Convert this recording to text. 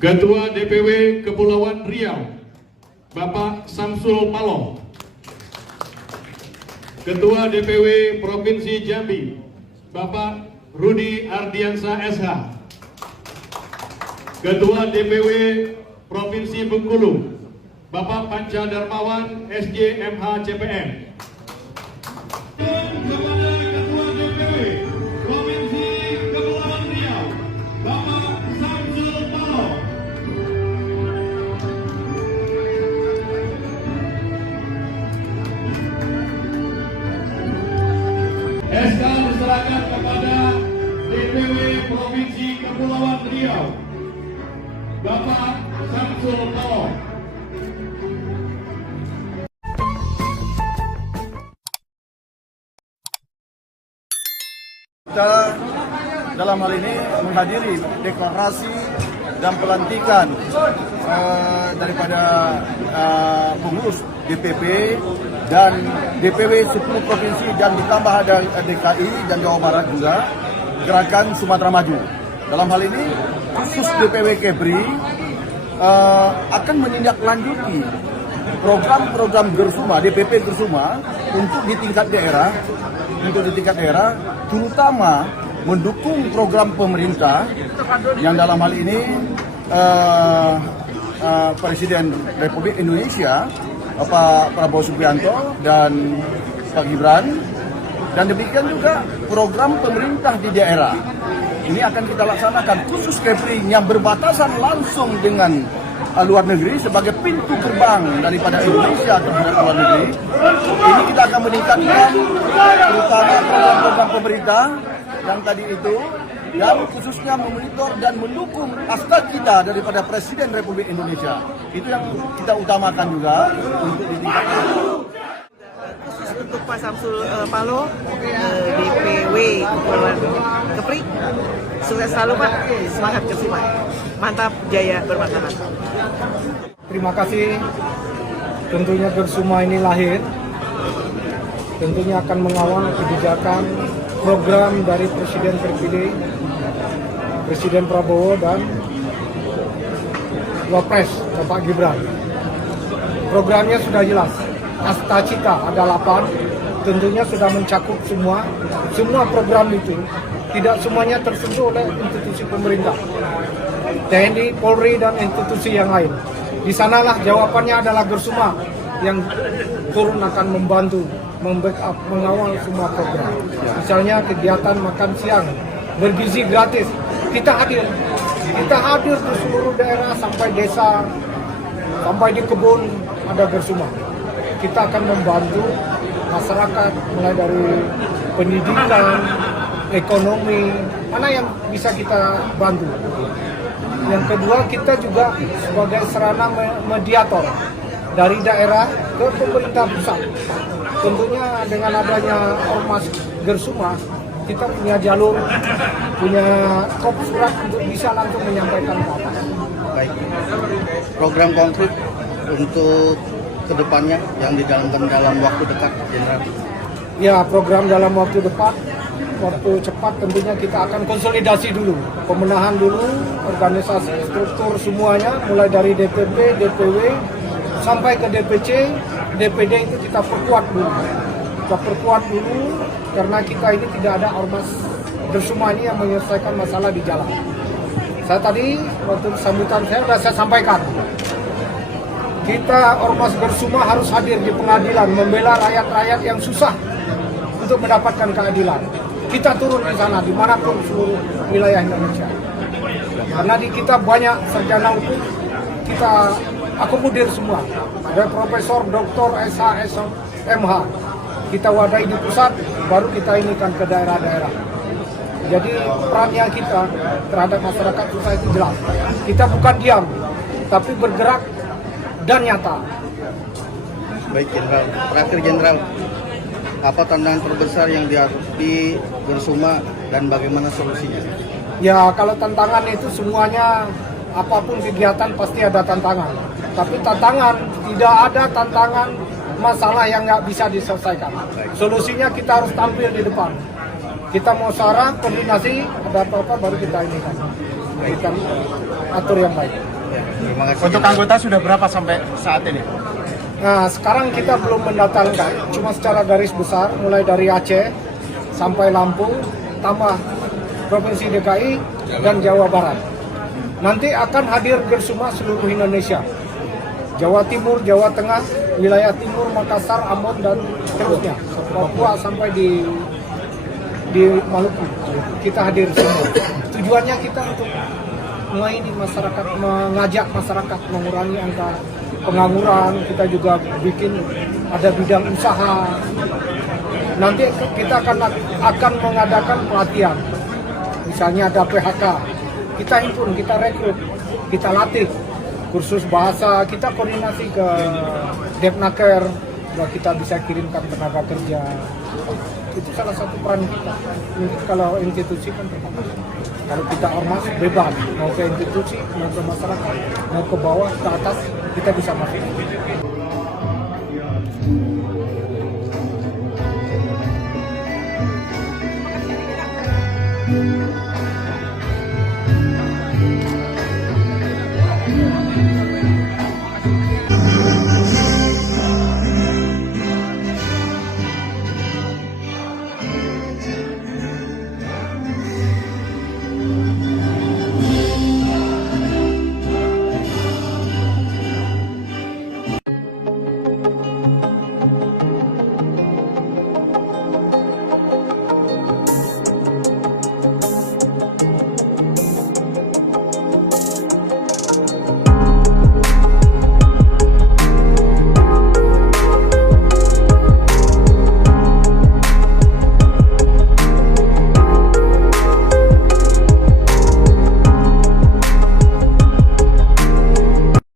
Ketua DPW Kepulauan Riau, Bapak Samsul Paloh. Ketua DPW Provinsi Jambi, Bapak Rudi Ardiansa SH. Ketua DPW Provinsi Bengkulu, Bapak Panca Darmawan SJMH CPN. Dan kepada Ketua DPW Provinsi Kepulauan Riau, Bapak Samsul Paloh. SK diserahkan kepada DPW Provinsi Kepulauan Riau, Bapak Samsul Paloh. Kita dalam hal ini menghadiri deklarasi dan pelantikan daripada pengurus DPP dan DPW 10 provinsi dan ditambah ada DKI dan Jawa Barat juga, Gerakan Sumatera Maju. Dalam hal ini khusus DPW Kepri akan menindaklanjuti program-program Gersuma, DPP Gersuma untuk di tingkat daerah, terutama mendukung program pemerintah yang dalam hal ini Presiden Republik Indonesia Bapak Prabowo Subianto dan Pak Gibran, dan demikian juga program pemerintah di daerah. Ini akan kita laksanakan khusus Kepri yang berbatasan langsung dengan luar negeri sebagai pintu gerbang daripada Indonesia terhadap luar negeri. Ini kita akan meningkatkan terutama program-program pemerintah yang tadi itu, dan khususnya memonitor dan mendukung hashtag kita daripada Presiden Republik Indonesia. Itu yang kita utamakan juga untuk ditingkatkan. Khusus untuk Pak Samsul Paloh, DPW Kepulauan Kepri, sukses selalu Pak, semangat Gersuma, mantap, jaya bermartabat. Terima kasih. Tentunya Gersuma ini lahir, tentunya akan mengawal kebijakan program dari Presiden terpilih, Presiden Prabowo dan Wapres Bapak Gibran. Programnya sudah jelas, Asta Cita ada 8, tentunya sudah mencakup semua program itu. Tidak semuanya tersentuh oleh institusi pemerintah, TNI, Polri, dan institusi yang lain. Di sanalah jawabannya adalah Gersuma yang turun akan membantu, membackup, mengawal semua program. Misalnya kegiatan makan siang bergizi gratis, kita hadir di seluruh daerah sampai desa, sampai di kebun ada Gersuma. Kita akan membantu masyarakat mulai dari pendidikan, ekonomi, mana yang bisa kita bantu. Yang kedua, kita juga sebagai sarana mediator dari daerah ke pemerintah pusat. Tentunya dengan adanya ormas Gersuma, kita punya jalur, punya kopi surat untuk bisa langsung menyampaikan ke atas. Baik, program konkret untuk kedepannya yang dijalankan dalam waktu dekat, Jenderal? Ya, program dalam waktu dekat, waktu cepat tentunya kita akan konsolidasi dulu, pemenahan dulu, organisasi, struktur semuanya, mulai dari DPP, DPW, sampai ke DPC, DPD itu kita perkuat dulu. Karena kita ini tidak ada ormas Gersuma ini yang menyelesaikan masalah di jalan. Saya tadi waktu sambutan saya sudah sampaikan, kita ormas Gersuma harus hadir di pengadilan membela rakyat-rakyat yang susah untuk mendapatkan keadilan. Kita turun di sana dimanapun seluruh wilayah Indonesia. Karena di kita banyak sarjana hukum, kita akomodir semua. Ada profesor, doktor, SH, MH. Kita wadai di pusat, baru kita inikan ke daerah-daerah. Jadi perannya kita terhadap masyarakat susah itu jelas. Kita bukan diam, tapi bergerak dan nyata. Baik, Jenderal. Terakhir, Jenderal, apa tantangan terbesar yang dihadapi Gersuma dan bagaimana solusinya? Ya, kalau tantangan itu semuanya, apapun kegiatan pasti ada tantangan. Tapi tantangan, tidak ada tantangan masalah yang nggak bisa diselesaikan. Solusinya kita harus tampil di depan. Kita mau sarah, kombinasi, ada apa-apa baru kita ini kan. kita atur yang baik. Untuk anggota sudah berapa sampai saat ini? Nah, sekarang kita belum mendatangkan, cuma secara garis besar, mulai dari Aceh sampai Lampung, tambah Provinsi DKI dan Jawa Barat. Nanti akan hadir bersama seluruh Indonesia. Jawa Timur, Jawa Tengah, wilayah Timur, Makassar, Ambon, dan seterusnya. Papua sampai di Maluku. Kita hadir semua. Tujuannya kita untuk melayani masyarakat, mengajak masyarakat mengurangi angka pengangguran. Kita juga bikin ada bidang usaha. Nanti kita akan mengadakan pelatihan. Misalnya ada PHK, kita himpun, kita rekrut, kita latih. Kursus bahasa, kita koordinasi ke Depnaker, kita bisa kirimkan tenaga kerja. Itu salah satu peran kita. Kalau institusi kan terbatas. Kalau kita ormas bebas, mau ke institusi, mau ke masyarakat, mau ke bawah, ke atas, kita bisa masuk.